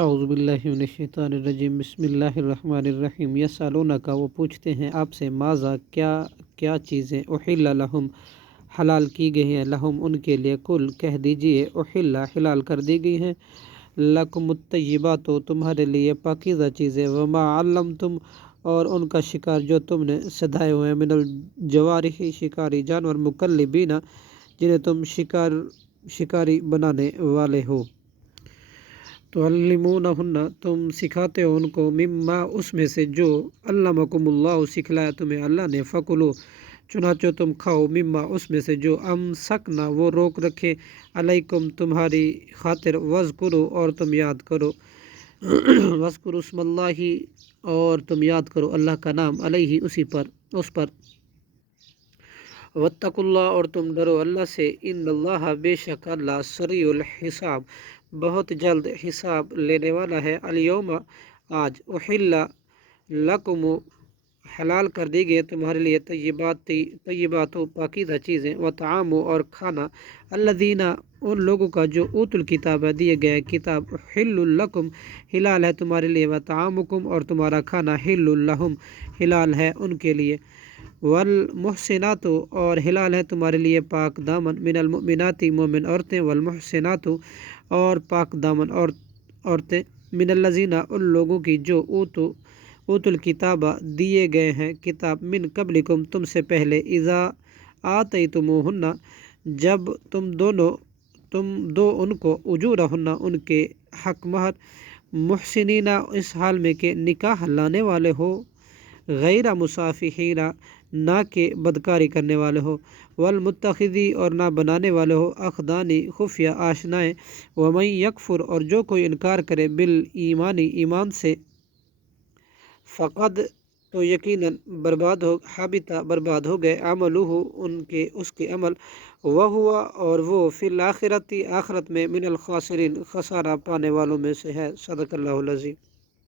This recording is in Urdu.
اعوذ باللہ من الشیطان الرجیم بسم اللہ الرحمن الرحیم یسألونک، وہ پوچھتے ہیں آپ سے، ماذا کیا چیزیں احل لہم حلال کی گئی ہیں، لہم ان کے لیے، کل کہہ دیجئے، احل حلال کر دی گئی ہیں، لکم الطیبات تمہارے لیے پاکیزہ چیزیں، وما علمتم اور ان کا شکار جو تم نے سدھائے ہوئے ہیں، من الجوارح شکاری جانور، مکلبین جنہیں تم شکاری بنانے والے ہو، تعلمونہن تم سکھاتے ہو ان کو، مما اس میں سے جو علمکم اللہ سکھلایا تمہیں اللہ نے، فکلوا چنانچہ تم کھاؤ، مما اس میں سے جو امسکنا وہ روک رکھے، علیکم تمہاری خاطر، وذکروا اور تم یاد کرو، وذکروا اسم اللہ اور تم یاد کرو اللہ کا نام، علیہ اس پر، واتقوا اللہ اور تم ڈرو اللہ سے، ان اللہ بے شک اللہ سریع الحساب بہت جلد حساب لینے والا ہے، الیوم آج، احل لکم حلال کر دی گئی تمہارے لیے، طیبات پاکیزہ چیزیں، وطعام اور کھانا، الذین ان لوگوں کا جو اوت الکتاب دیے گئے کتاب، حل لکم حلال ہے تمہارے لیے، وطعامکم اور تمہارا کھانا، حل لہم حلال ہے ان کے لیے، والمحسنات اور حلال ہے تمہارے لیے پاک دامن، من المؤمنات مومن عورتیں، والمحسنات اور پاک دامن عورتیں، من الذین ان لوگوں کی جو اوت الکتاب دیے گئے ہیں کتاب، من قبلکم تم سے پہلے، اذا آتیتموہن جب تم دو ان کو، اجورہن ان کے حق مہر، محسنین اس حال میں کہ نکاح لانے والے ہو، غیر مسافحین نہ کہ بدکاری کرنے والے ہو، والمتخذی اور نہ بنانے والے ہو، اخدانی خفیہ آشنائیں، ومن یکفر اور جو کوئی انکار کرے، بالایمانی ایمان سے، فقد تو یقیناً برباد ہو گئے، عملہ اس کے عمل، وہو اور وہ، فی الآخرۃ آخرت میں، من الخاسرین خسارہ پانے والوں میں سے ہے، صدق اللہ العظیم۔